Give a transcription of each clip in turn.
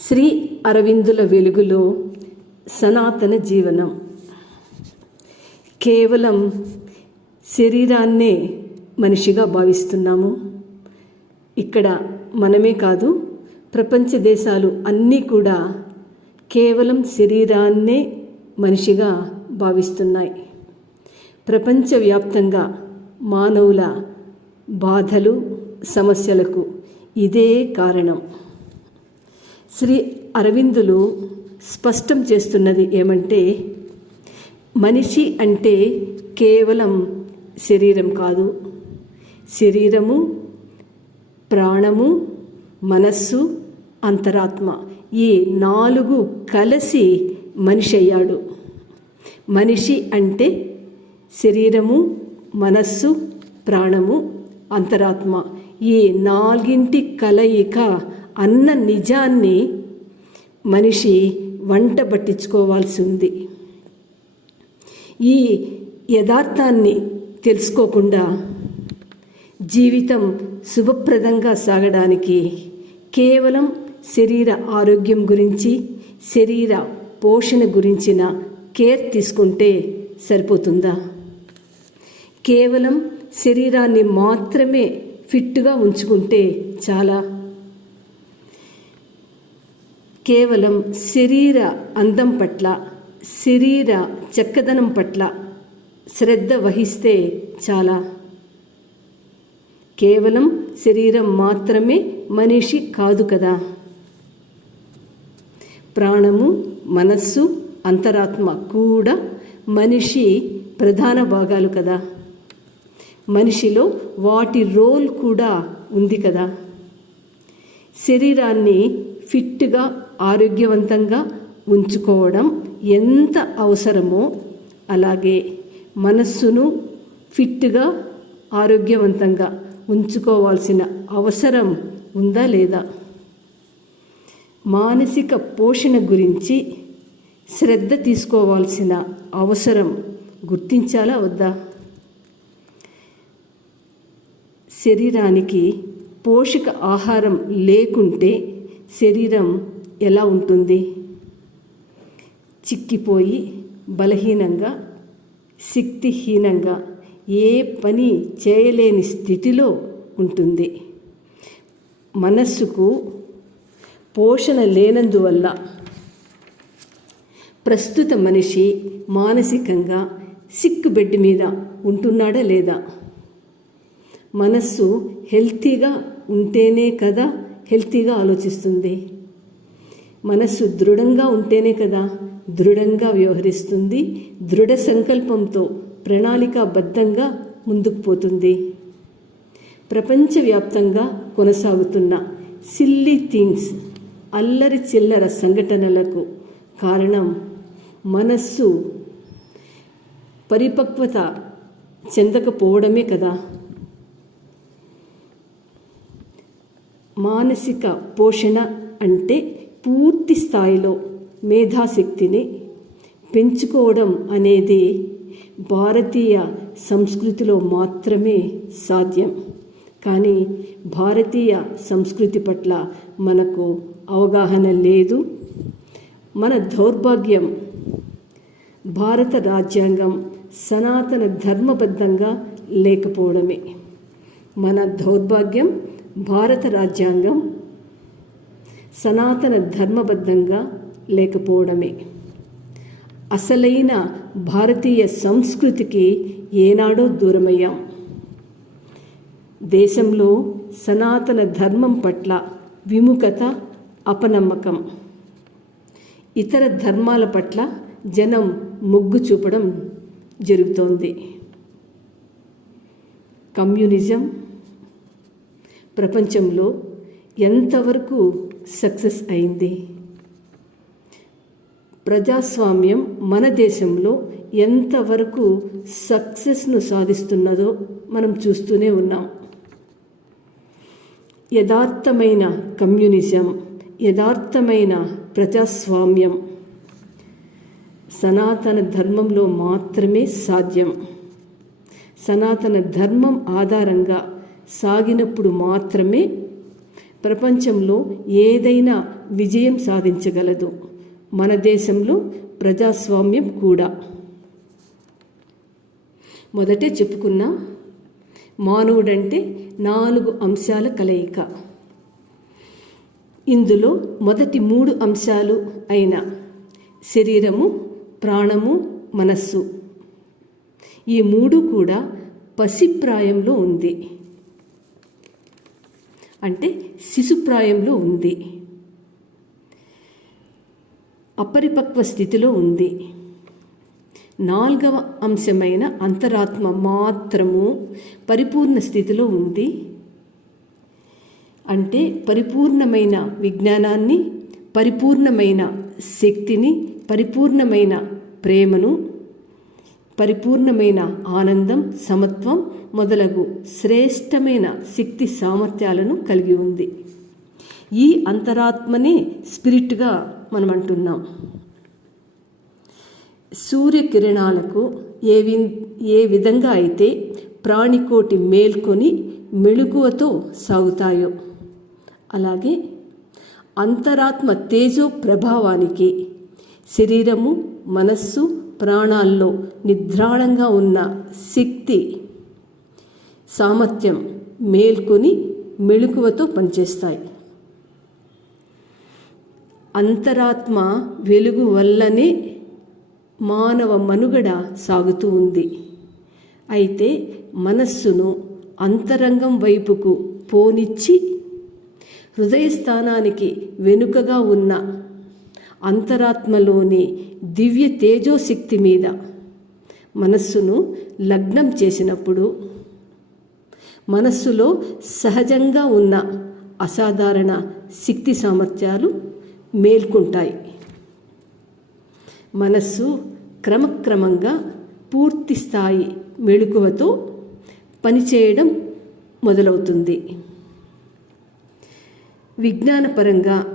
శ్రీ అరవిందుల వెలుగులో సనాతన జీవనం. కేవలం శరీరాన్నే మనిషిగా భావిస్తున్నాము. ఇక్కడ మనమే కాదు ప్రపంచ దేశాలు అన్నీ కూడా కేవలం శరీరాన్నే మనిషిగా భావిస్తున్నాయి. ప్రపంచవ్యాప్తంగా మానవుల బాధలు సమస్యలకు ఇదే కారణం. శ్రీ అరవిందులు స్పష్టం చేస్తున్నది ఏమంటే మనిషి అంటే కేవలం శరీరం కాదు. శరీరము ప్రాణము మనస్సు అంతరాత్మ ఈ నాలుగు కలిసి మనిషి అయ్యాడు. మనిషి అంటే శరీరము మనస్సు ప్రాణము అంతరాత్మ ఈ నాలుగింటి కలయిక అన్న నిజాన్ని మనిషి వంట పట్టించుకోవాల్సి ఉంది. ఈ యథార్థాన్ని తెలుసుకోకుండా జీవితం శుభప్రదంగా సాగడానికి కేవలం శరీర ఆరోగ్యం గురించి శరీర పోషణ గురించిన కేర్ తీసుకుంటే సరిపోతుందా? కేవలం శరీరాన్ని మాత్రమే ఫిట్గా ఉంచుకుంటే చాలా కేవలం శరీర అందం పట్ల శరీర చక్కదనం పట్ల శ్రద్ధ వహిస్తే చాలా. కేవలం శరీరం మాత్రమే మనిషి కాదు కదా. ప్రాణము మనస్సు అంతరాత్మ కూడా మనిషి ప్రధాన భాగాలు కదా. మనిషిలో వాటి రోల్ కూడా ఉంది కదా. శరీరాన్ని ఫిట్గా ఆరోగ్యవంతంగా ఉంచుకోవడం ఎంత అవసరమో అలాగే మనస్సును ఫిట్గా ఆరోగ్యవంతంగా ఉంచుకోవాల్సిన అవసరం ఉందా లేదా? మానసిక పోషణ గురించి శ్రద్ధ తీసుకోవాల్సిన అవసరం గుర్తించాలా వద్దా? శరీరానికి పోషక ఆహారం లేకుంటే శరీరం ఎలా ఉంటుంది? చిక్కిపోయి బలహీనంగా శక్తిహీనంగా ఏ పని చేయలేని స్థితిలో ఉంటుంది. మనస్సుకు పోషణ లేనందువల్ల ప్రస్తుత మనిషి మానసికంగా సిక్కు బెడ్ మీద ఉంటున్నాడా లేదా? మనస్సు హెల్తీగా ఉంటేనే కదా హెల్తీగా ఆలోచిస్తుంది. మనస్సు దృఢంగా ఉంటేనే కదా దృఢంగా వ్యవహరిస్తుంది. దృఢ సంకల్పంతో ప్రణాళికాబద్ధంగా ముందుకు పోతుంది. ప్రపంచవ్యాప్తంగా కొనసాగుతున్న సిల్లీ థింగ్స్ అల్లరి చిల్లర సంఘటనలకు కారణం మనస్సు పరిపక్వత చెందకపోవడమే కదా. మానసిక పోషణ అంటే పూర్తి స్థాయిలో మేధాశక్తిని పెంచుకోవడం అనేది భారతీయ సంస్కృతిలో మాత్రమే సాధ్యం. కానీ భారతీయ సంస్కృతి పట్ల మనకు అవగాహన లేదు. మన దౌర్భాగ్యం భారత రాజ్యాంగం సనాతన ధర్మబద్ధంగా లేకపోవడమే. మన దౌర్భాగ్యం భారత రాజ్యాంగం సనాతన ధర్మబద్ధంగా లేకపోవడమే. అసలైన భారతీయ సంస్కృతికి ఏనాడో దూరమయ్యాం. దేశంలో సనాతన ధర్మం పట్ల విముఖత అపనమ్మకం. ఇతర ధర్మాల పట్ల జనం మొగ్గు చూపడం జరుగుతోంది. కమ్యూనిజం ప్రపంచంలో ఎంతవరకు సక్సెస్ అయింది? ప్రజాస్వామ్యం మన దేశంలో ఎంతవరకు సక్సెస్ను సాధిస్తున్నదో మనం చూస్తూనే ఉన్నాం. యథార్థమైన కమ్యూనిజం యథార్థమైన ప్రజాస్వామ్యం సనాతన ధర్మంలో మాత్రమే సాధ్యం. సనాతన ధర్మం ఆధారంగా సాగినప్పుడు మాత్రమే ప్రపంచంలో ఏదైనా విజయం సాధించగలదు. మన దేశంలో ప్రజాస్వామ్యం కూడా. మొదటే చెప్పుకున్న మానవుడంటే నాలుగు అంశాల కలయిక. ఇందులో మొదటి మూడు అంశాలు అయిన శరీరము ప్రాణము మనస్సు. ఈ మూడు కూడా పసిప్రాయంలో ఉంది. అంటే శిశుప్రాయంలో ఉంది. అపరిపక్వ స్థితిలో ఉంది. నాలుగవ అంశమైన అంతరాత్మ మాత్రము పరిపూర్ణ స్థితిలో ఉంది. అంటే పరిపూర్ణమైన విజ్ఞానాన్ని పరిపూర్ణమైన శక్తిని పరిపూర్ణమైన ప్రేమను పరిపూర్ణమైన ఆనందం సమత్వం మొదలగు శ్రేష్టమైన శక్తి సామర్థ్యాలను కలిగి ఉంది. ఈ అంతరాత్మనే స్పిరిట్గా మనం అంటున్నాం సూర్యకిరణాలకు ఏ వి ఏ విధంగా అయితే ప్రాణికోటి మేల్కొని మెళుకువతో సాగుతాయో అలాగే అంతరాత్మ తేజో ప్రభావానికి శరీరము మనస్సు ప్రాణాల్లో నిద్రాళంగా ఉన్న శక్తి సామర్థ్యం మేల్కొని మెళుకువతో పనిచేస్తాయి. అంతరాత్మ వెలుగు వల్లనే మానవ మనుగడ సాగుతూ ఉంది. అయితే మనస్సును అంతరంగం వైపుకు పోనిచ్చి హృదయస్థానానికి వెనుకగా ఉన్న అంతరాత్మలోని దివ్య తేజోశక్తి మీద మనస్సును లగ్నం చేసినప్పుడు మనస్సులో సహజంగా ఉన్న అసాధారణ శక్తి సామర్థ్యాలు మేల్కొంటాయి. మనస్సు క్రమక్రమంగా పూర్తి స్థాయి మెళుకువతో పనిచేయడం మొదలవుతుంది. విజ్ఞానపరంగా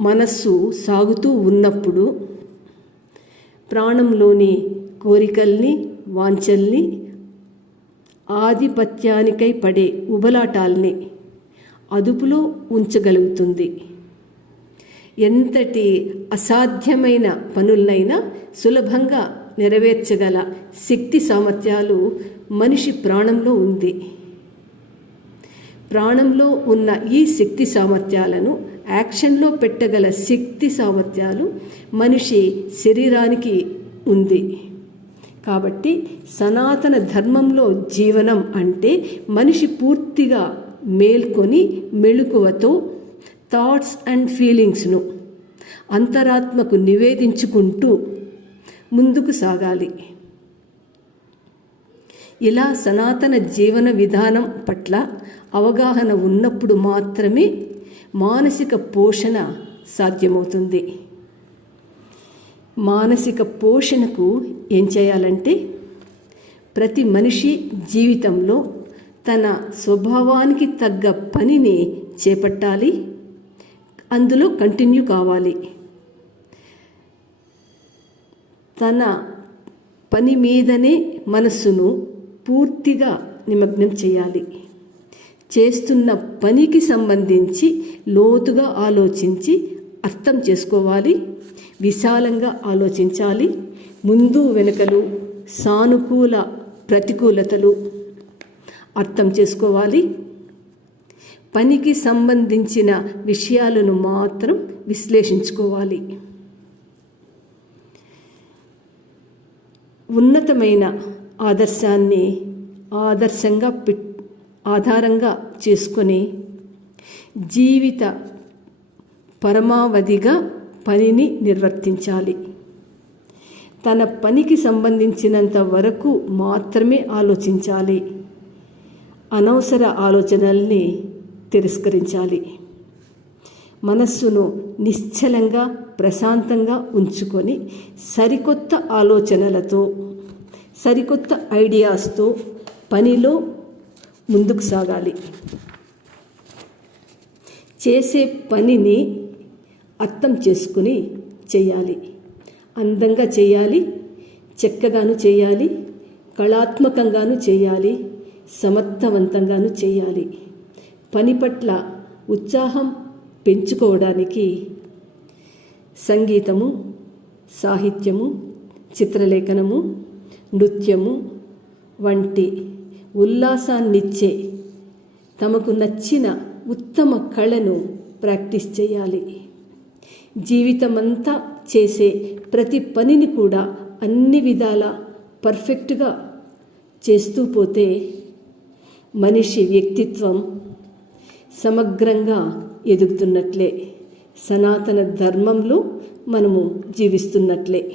మనస్సు సాగుతూ ఉన్నప్పుడు ప్రాణంలోని కోరికల్ని వాంఛల్ని ఆధిపత్యానికై పడే ఉబలాటాల్ని అదుపులో ఉంచగలుగుతుంది. ఎంతటి అసాధ్యమైన పనులైనా సులభంగా నెరవేర్చగల శక్తి సామర్థ్యాలు మనిషి ప్రాణంలో ఉంది. ప్రాణంలో ఉన్న ఈ శక్తి సామర్థ్యాలను యాక్షన్లో పెట్టగల శక్తి సామర్థ్యాలు మనిషి శరీరానికి ఉంది. కాబట్టి సనాతన ధర్మంలో జీవనం అంటే మనిషి పూర్తిగా మేల్కొని మెళుకువతో థాట్స్ అండ్ ఫీలింగ్స్ను అంతరాత్మకు నివేదించుకుంటూ ముందుకు సాగాలి. ఇలా సనాతన జీవన విధానం పట్ల అవగాహన ఉన్నప్పుడు మాత్రమే మానసిక పోషణ సాధ్యమవుతుంది. మానసిక పోషణకు ఏం చేయాలంటే ప్రతి మనిషి జీవితంలో తన స్వభావానికి తగ్గ పనిని చేపట్టాలి. అందులో కంటిన్యూ కావాలి. తన పని మీదనే మనస్సును పూర్తిగా నిమగ్నం చేయాలి. చేస్తున్న పనికి సంబంధించి లోతుగా ఆలోచించి అర్థం చేసుకోవాలి విశాలంగా ఆలోచించాలి. ముందు వెనుకలు సానుకూల ప్రతికూలతలు అర్థం చేసుకోవాలి. పనికి సంబంధించిన విషయాలను మాత్రం విశ్లేషించుకోవాలి. ఉన్నతమైన ఆదర్శాన్ని ఆదర్శంగా పిట్ ఆధారంగా చేసుకొని జీవిత పరమావధిగా పనిని నిర్వర్తించాలి. తన పనికి సంబంధించినంత వరకు మాత్రమే ఆలోచించాలి. అనవసర ఆలోచనల్ని తిరస్కరించాలి. మనస్సును నిశ్చలంగా ప్రశాంతంగా ఉంచుకొని సరికొత్త ఆలోచనలతో సరికొత్త ఐడియాస్తో పనిలో ముందుకు సాగాలి. చేసే పనిని అర్థం చేసుకుని చేయాలి. అందంగా చేయాలి చక్కగాను చేయాలి కళాత్మకంగాను చేయాలి సమర్థవంతంగాను చేయాలి. పని పట్ల ఉత్సాహం పెంచుకోవడానికి సంగీతము సాహిత్యము చిత్రలేఖనము నృత్యము వంటి ఉల్లాసాన్నిచ్చే తమకు నచ్చిన ఉత్తమ కళను ప్రాక్టీస్ చేయాలి. జీవితమంతా చేసే ప్రతి పనిని కూడా అన్ని విధాల పర్ఫెక్ట్గా చేస్తూ పోతే మనిషి వ్యక్తిత్వం సమగ్రంగా ఎదుగుతున్నట్లే. సనాతన ధర్మంలో మనము జీవిస్తున్నట్లే.